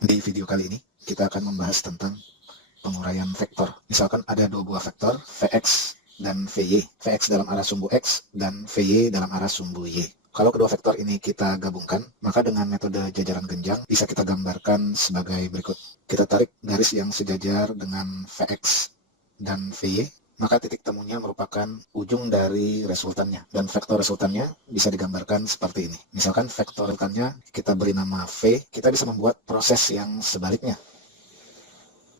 Di video kali ini, kita akan membahas tentang penguraian vektor. Misalkan ada dua buah vektor, Vx dan Vy. Vx dalam arah sumbu X dan Vy dalam arah sumbu Y. Kalau kedua vektor ini kita gabungkan, maka dengan metode jajaran genjang bisa kita gambarkan sebagai berikut. Kita tarik garis yang sejajar dengan Vx dan Vy, maka titik temunya merupakan ujung dari resultannya. Dan vektor resultannya bisa digambarkan seperti ini. Misalkan vektor resultannya kita beri nama V, kita bisa membuat proses yang sebaliknya.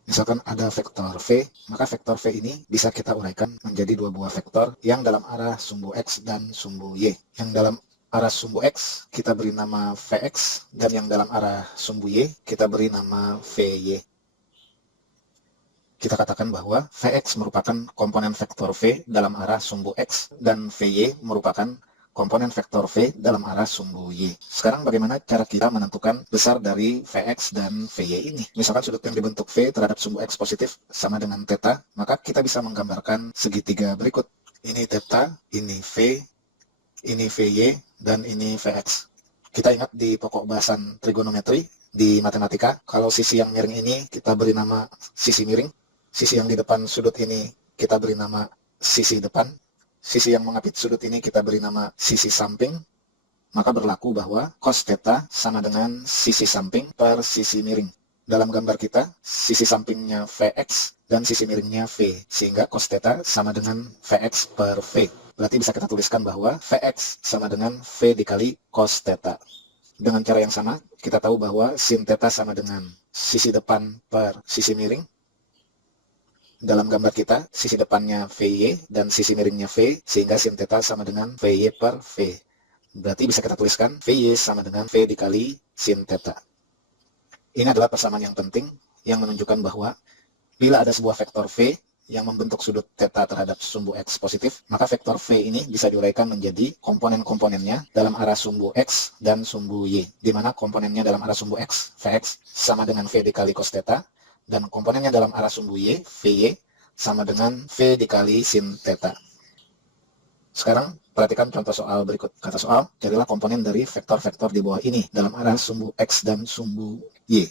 Misalkan ada vektor V, maka vektor V ini bisa kita uraikan menjadi dua buah vektor yang dalam arah sumbu X dan sumbu Y. Yang dalam arah sumbu X kita beri nama Vx, dan yang dalam arah sumbu Y kita beri nama Vy. Kita katakan bahwa Vx merupakan komponen vektor V dalam arah sumbu X dan Vy merupakan komponen vektor V dalam arah sumbu Y. Sekarang bagaimana cara kita menentukan besar dari Vx dan Vy ini? Misalkan sudut yang dibentuk V terhadap sumbu X positif sama dengan θ, maka kita bisa menggambarkan segitiga berikut. Ini θ, ini V, ini Vy, dan ini Vx. Kita ingat di pokok bahasan trigonometri di matematika, kalau sisi yang miring ini kita beri nama sisi miring. Sisi yang di depan sudut ini kita beri nama sisi depan. Sisi yang mengapit sudut ini kita beri nama sisi samping. Maka berlaku bahwa cos θ sama dengan sisi samping per sisi miring. Dalam gambar kita, sisi sampingnya Vx dan sisi miringnya V. Sehingga cos θ sama dengan Vx per V. Berarti bisa kita tuliskan bahwa Vx sama dengan V dikali cos θ. Dengan cara yang sama, kita tahu bahwa sin θ sama dengan sisi depan per sisi miring. Dalam gambar kita, sisi depannya Vy dan sisi miringnya V, sehingga sin θ sama dengan Vy per V. Berarti bisa kita tuliskan Vy sama dengan V dikali sin θ. Ini adalah persamaan yang penting yang menunjukkan bahwa bila ada sebuah vektor V yang membentuk sudut θ terhadap sumbu X positif, maka vektor V ini bisa diuraikan menjadi komponen-komponennya dalam arah sumbu X dan sumbu Y, di mana komponennya dalam arah sumbu X, Vx, sama dengan V dikali cos θ, dan komponennya dalam arah sumbu Y, Vy, sama dengan V dikali sin θ. Sekarang perhatikan contoh soal berikut. Kata soal, carilah komponen dari vektor-vektor di bawah ini dalam arah sumbu X dan sumbu Y.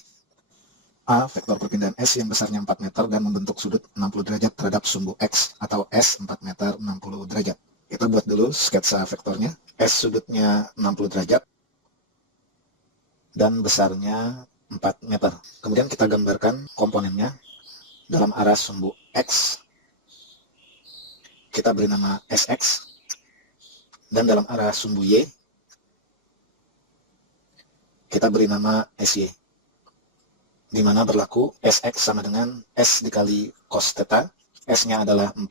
A, vektor perpindahan S yang besarnya 4 meter dan membentuk sudut 60 derajat terhadap sumbu X, atau S 4 meter 60 derajat. Kita buat dulu sketsa vektornya. S sudutnya 60 derajat dan besarnya 4 meter. Kemudian kita gambarkan komponennya dalam arah sumbu X. Kita beri nama Sx. Dan dalam arah sumbu Y, kita beri nama Sy. Di mana berlaku Sx sama dengan S dikali cos θ. S-nya adalah 4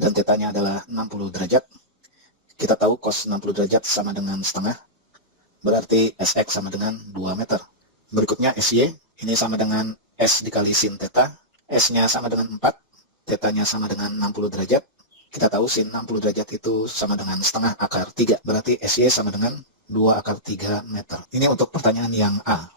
dan θ-nya adalah 60 derajat. Kita tahu cos 60 derajat sama dengan setengah. Berarti Sx sama dengan 2 meter. Berikutnya Sy, ini sama dengan S dikali sin θ. S-nya sama dengan 4, θ-nya sama dengan 60 derajat. Kita tahu sin 60 derajat itu sama dengan setengah akar 3. Berarti Sy sama dengan 2 akar 3 meter. Ini untuk pertanyaan yang A.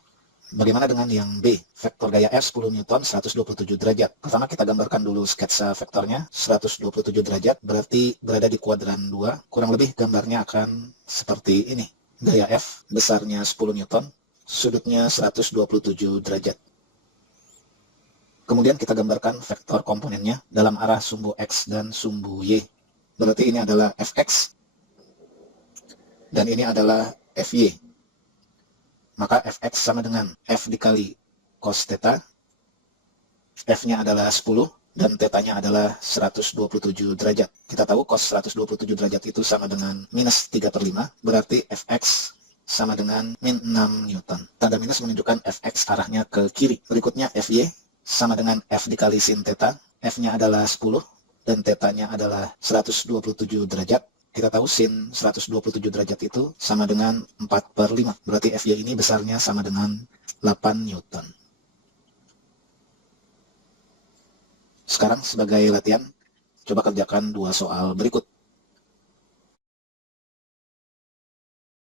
Bagaimana dengan yang B? Vektor gaya F 10 Newton 127 derajat. Pertama kita gambarkan dulu sketsa vektornya. 127 derajat berarti berada di kuadran 2. Kurang lebih gambarnya akan seperti ini. Gaya F besarnya 10 Newton. Sudutnya 127 derajat. Kemudian kita gambarkan vektor komponennya dalam arah sumbu X dan sumbu Y. Berarti ini adalah Fx dan ini adalah Fy. Maka Fx sama dengan F dikali cos θ. F-nya adalah 10 dan θ-nya adalah 127 derajat. Kita tahu cos 127 derajat itu sama dengan minus 3/5. Berarti Fx sama dengan min 6 Newton. Tanda minus menunjukkan Fx arahnya ke kiri. Berikutnya Fy sama dengan F dikali sin θ. F-nya adalah 10 dan θ-nya adalah 127 derajat. Kita tahu sin 127 derajat itu sama dengan 4/5. Berarti Fy ini besarnya sama dengan 8 Newton. Sekarang sebagai latihan, coba kerjakan dua soal berikut.